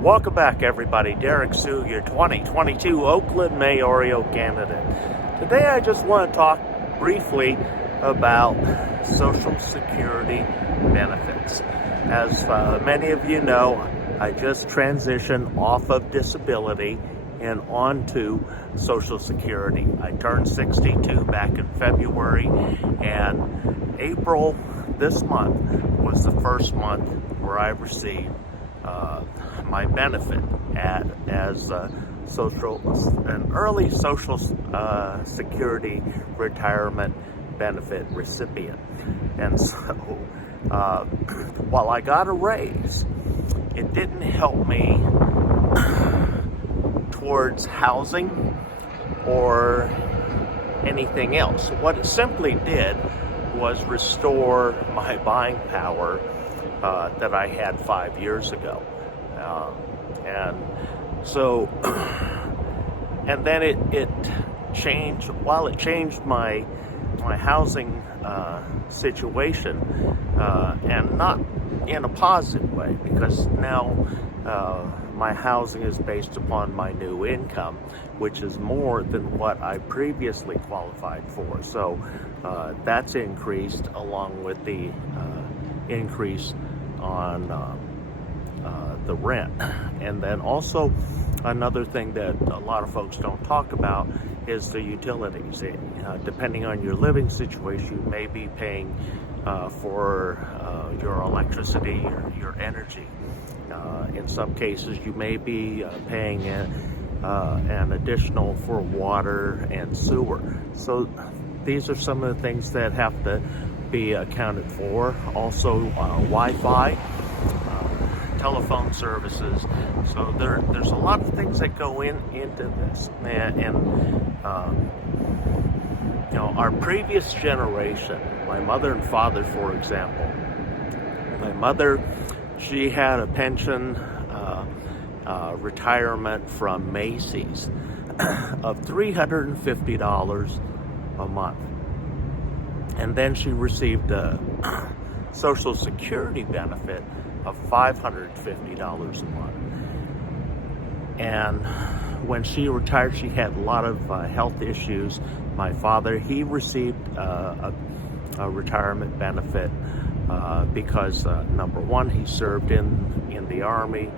Welcome back, everybody. Derrick Soo, your 2022 Oakland mayoral candidate. Today I just want to talk briefly about Social Security benefits. As many of you know, I just transitioned off of disability and onto Social Security. I turned 62 back in February, and April this month was the first month where I received my benefit as an early Social Security retirement benefit recipient. And so while I got a raise, it didn't help me towards housing or anything else. What it simply did was restore my buying power that I had 5 years ago. And then it changed. While it changed my housing situation, and not in a positive way, because now my housing is based upon my new income, which is more than what I previously qualified for. So that's increased, along with the increase on the rent. And then also another thing that a lot of folks don't talk about is the utilities. Depending on your living situation, you may be paying for your electricity, your energy. In some cases, you may be paying an additional for water and sewer. So these are some of the things that have to be accounted for. Also, Wi-Fi, telephone services. So there's a lot of things that go into this, and our previous generation, my mother and father, for example. My mother, she had a pension retirement from Macy's of $350 a month. And then she received a Social Security benefit of $550 a month. And when she retired, she had a lot of health issues. My father, he received a retirement benefit because, number one, he served in the Army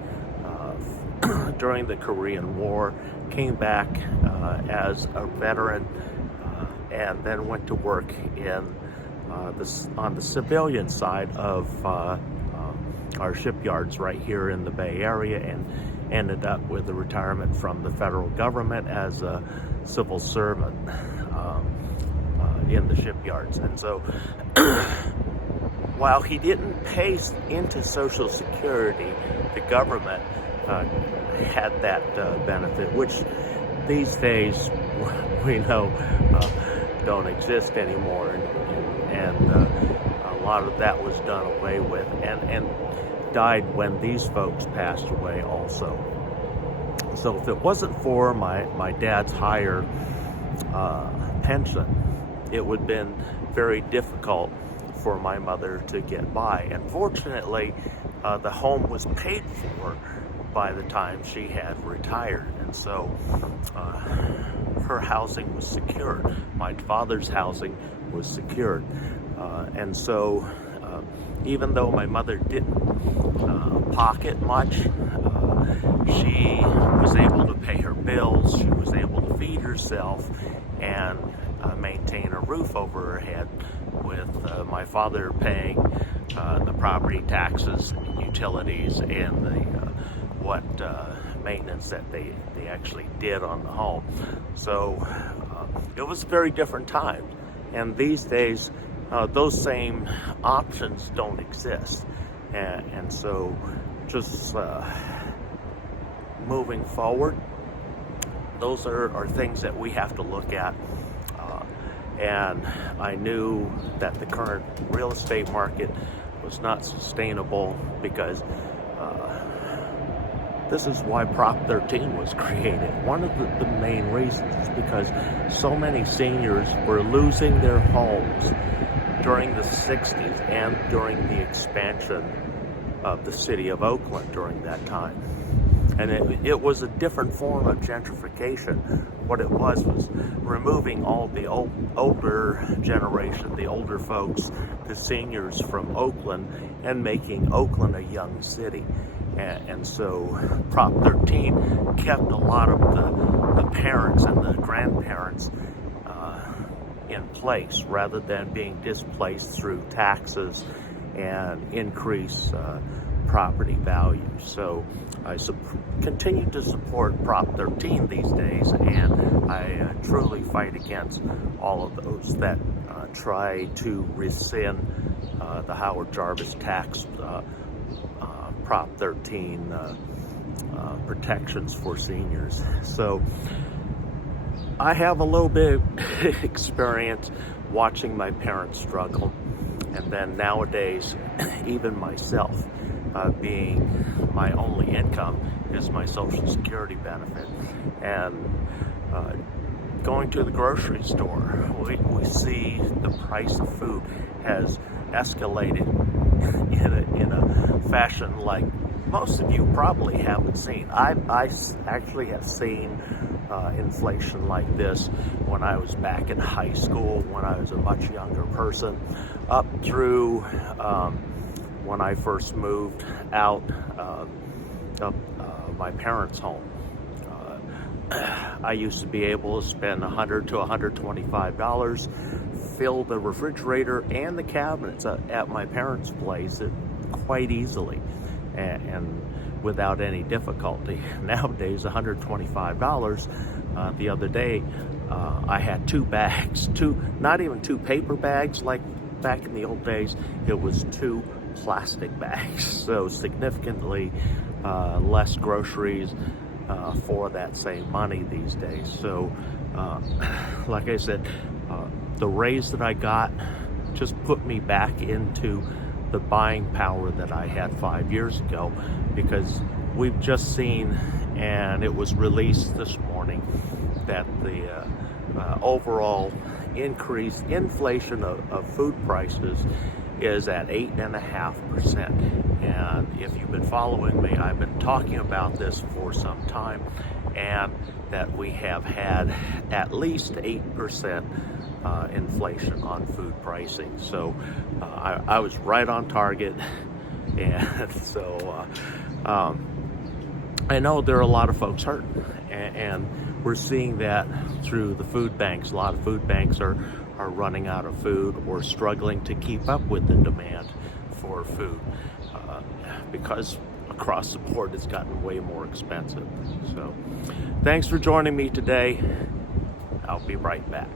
during the Korean War, came back as a veteran, and then went to work on the civilian side of our shipyards right here in the Bay Area, and ended up with a retirement from the federal government as a civil servant in the shipyards. And so while he didn't pay into Social Security, the government had that benefit, which these days we know don't exist anymore, and a lot of that was done away with and died when these folks passed away also. So if it wasn't for my dad's higher pension, it would have been very difficult for my mother to get by. And fortunately, the home was paid for by the time she had retired, and so her housing was secured. My father's housing was secured, and so even though my mother didn't pocket much, she was able to pay her bills, she was able to feed herself, and maintain a roof over her head, with my father paying the property taxes, utilities, and the maintenance that they actually did on the home. So it was a very different time, and these days those same options don't exist, and so just moving forward, those are things that we have to look at. And I knew that the current real estate market was not sustainable, because this is why Prop 13 was created. One of the main reasons is because so many seniors were losing their homes during the 60s and during the expansion of the city of Oakland during that time. And it was a different form of gentrification. What it was removing all the older generation, the older folks, the seniors from Oakland, and making Oakland a young city. And so Prop 13 kept a lot of the parents and the grandparents in place, rather than being displaced through taxes and increase property values. So I continue to support Prop 13 these days, and I truly fight against all of those that try to rescind the Howard Jarvis tax Prop 13 protections for seniors. So I have a little bit of experience watching my parents struggle, and then nowadays even myself, being my only income is my Social Security benefit, and going to the grocery store, we see the price of food has escalated in a fashion like most of you probably haven't seen. I actually have seen inflation like this when I was back in high school, when I was a much younger person, up through when I first moved out of my parents' home. I used to be able to spend $100 to $125, fill the refrigerator and the cabinets at my parents' place quite easily and without any difficulty. Nowadays, $125. The other day, I had two bags, not even two paper bags like back in the old days. It was two plastic bags, so significantly less groceries for that same money these days. So like I said, the raise that I got just put me back into the buying power that I had 5 years ago, because we've just seen, and it was released this morning, that the overall increase inflation of food prices is at 8.5%. And if you've been following me, I've been talking about this for some time, and that we have had at least 8% inflation on food pricing. So I was right on target. And so I know there are a lot of folks hurting, and we're seeing that through the food banks. A lot of food banks are running out of food or struggling to keep up with the demand for food because across the board it's gotten way more expensive. So thanks for joining me today. I'll be right back.